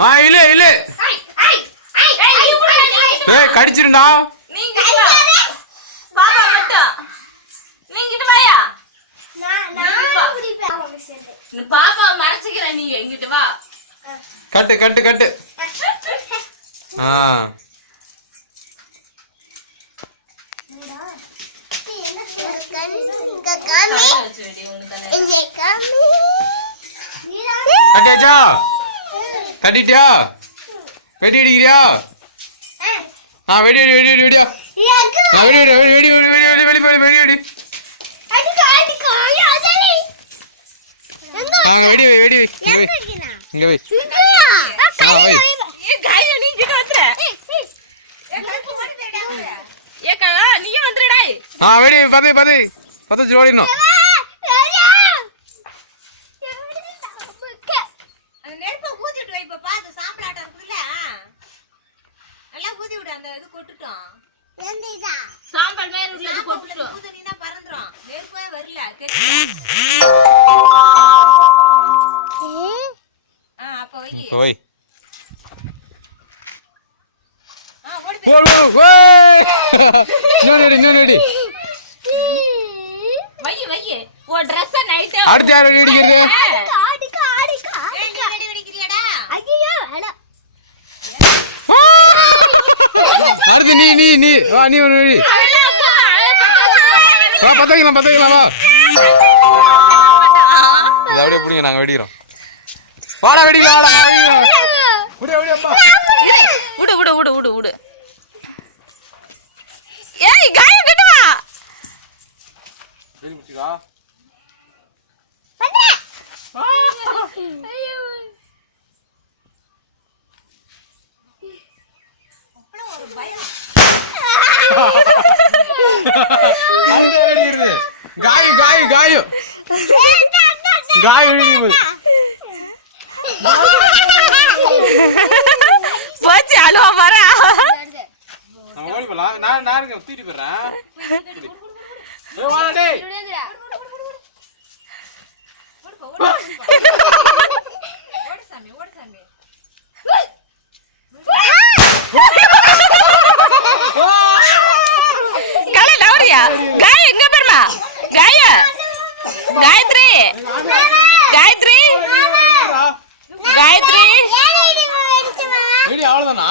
இல்ல இல்ல ஏய் கடிச்சிருடா நீங்க பாப்பா மட்டும் நீங்க வாயா பாப்பா மறைச்சிக்கிற நீ எங்கிட்ட வா கட்டு கட்டு கட்டு கட்டியாச்சா கட்டிட்டியா வெடி அடிக்கிறியா வெடி வெடி வெடி வெடி வெடியா வெடி வெடி வெடி வெடி வெடி வெடி வெடி வெடி வெடி வெடி வெடி இங்க வை நீயும் வந்துடா வெடி பதி பதி பத்து ஓடிடணும் சாம்பல் மேல உள்ளது கொட்டுட்டோம் ஊதுனீனா பறந்துரும் நெருப்பே வரல அப்ப வை ஓடி ஓய் நோடி வை ஓ Dress நைட் அடுத்து யார் வெடி அடிக்கிறது வெடி வெடிக்கிறியாடா ஐயோ அட அடுத்து நீ வா நீ ஒரு வெடி வா பத்தக்கலாம் வா இத அப்படியே புடிங்க நாங்க வெடிறோம் வாடா வெடிக்கலாம் வாடா புடி புடி அப்பா உடு ஏய் காய கிட்ட வா வெடி புடிச்சா பண்ணு ஐயோ அப்பள ஒரு பயம் அடுத்து வெடிறது காய் வெடிறது போச்சு அழுவா வரா நான் ஓடி போலாம் நான் இருக்கேன் தூக்கிட்டு போறேன் ஏய் வாடா டேய் ஓடு சாமி காலை லவரியா காய் எங்க பெருமா காயத்ரி வெடி அவ்வளவுதானா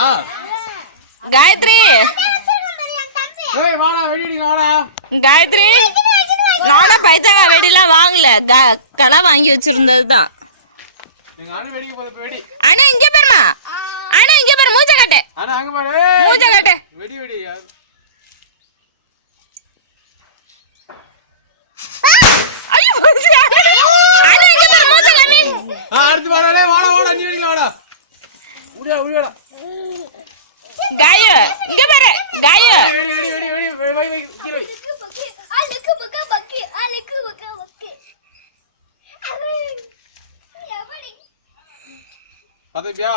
காயத்ரி ஏய் வாடா வெடி அடிங்க வாடா காயத்ரி நானா பைத்தகா வெடிலாம் வாங்கல கலா வாங்கி வச்சிருந்ததுதான் எங்க அண்ணன் வெடிக்க போற வெடி அண்ணா இங்க பெருமா அண்ணா இங்க பெரு மூஞ்ச காட்டு அண்ணா அங்க பாரு மூஞ்ச காட்டு வெடி ஐயோ அண்ணா இங்க பெரு மூஞ்ச காமி அடுத்து வாடா நீ வெடிக்கலாம் வாடா உடியாடா காய இங்க பாரு காய வெடி வை கீழே அலக்கு பக்கி பதவியா